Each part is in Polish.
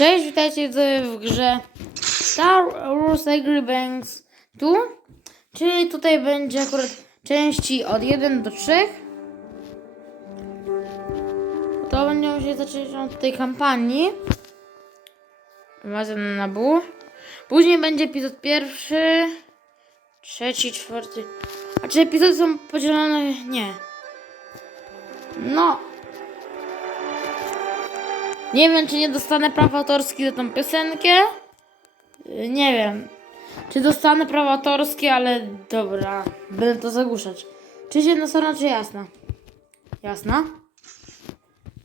Cześć, witajcie w- grze Star Wars Angry Banks tu, czyli tutaj będzie akurat części od 1 do 3. To będziemy się zacząć od tej kampanii. Razem na bu. Później będzie epizod pierwszy, trzeci, czwarty. A czy epizody są podzielone? Nie. No, nie wiem, czy nie dostanę praw autorskich za tą piosenkę. Yy, Nie wiem. Czy dostanę prawa autorskie, ale dobra. Będę to zagłuszać. Czy się strona, czy jasna? Jasna.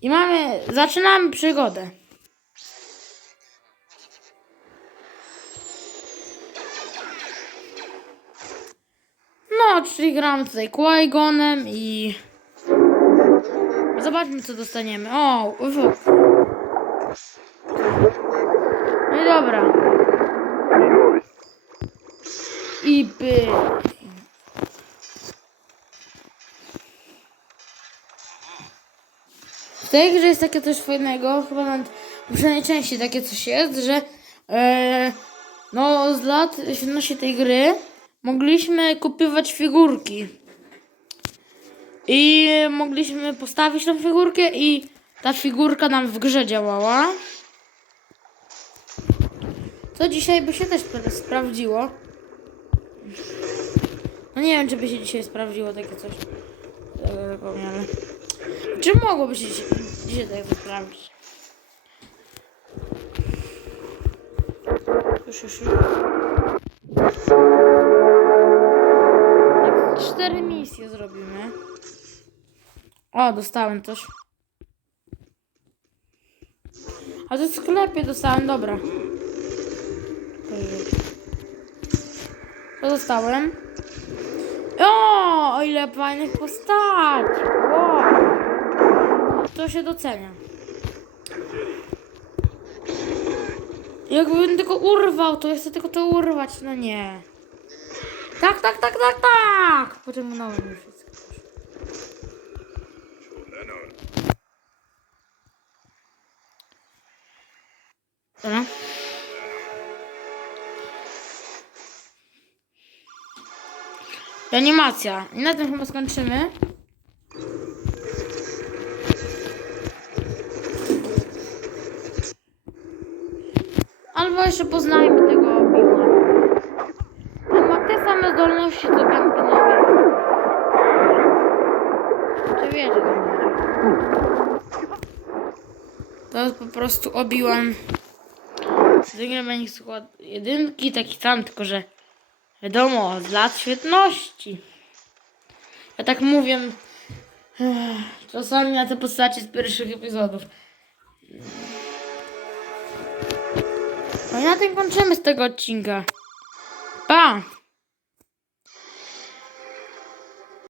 I mamy... Zaczynamy przygodę. No, czyli gramy tutaj Qui-Gonem i... Zobaczmy, co dostaniemy. O. No i dobra. I by. W tej grze jest takie coś fajnego, chyba nawet części takie coś jest, że e, no z lat świetności tej gry mogliśmy kupywać figurki. I mogliśmy postawić tą figurkę i ta figurka nam w grze działała. Co dzisiaj by się też pra- sprawdziło. No nie wiem, czy by się dzisiaj sprawdziło takie coś. Tego zapomniałem. Czy mogłoby się dzisiaj, dzisiaj tak sprawdzić? Już, już, już. Tak, cztery misje zrobimy. O, dostałem coś. A to w sklepie dostałem, dobra. Co dostałem? O, ile fajnych postaci! Wow. To się docenia. Jakbym tylko urwał, to chcę tylko to urwać, no nie. Tak, tak, tak, tak, tak! Potem nowe mi Dobra. I Animacja. I na tym chyba skończymy. Albo jeszcze poznajmy tego Biła. On ma te same zdolności, co Ben Kenobi. Czy wiecie, co? To jest po prostu Obi-Wan. Zygrywanie skład jedynki, taki sam, tylko że wiadomo, z lat świetności. Ja tak mówię czasami na te postacie z pierwszych epizodów. No i na tym kończymy z tego odcinka.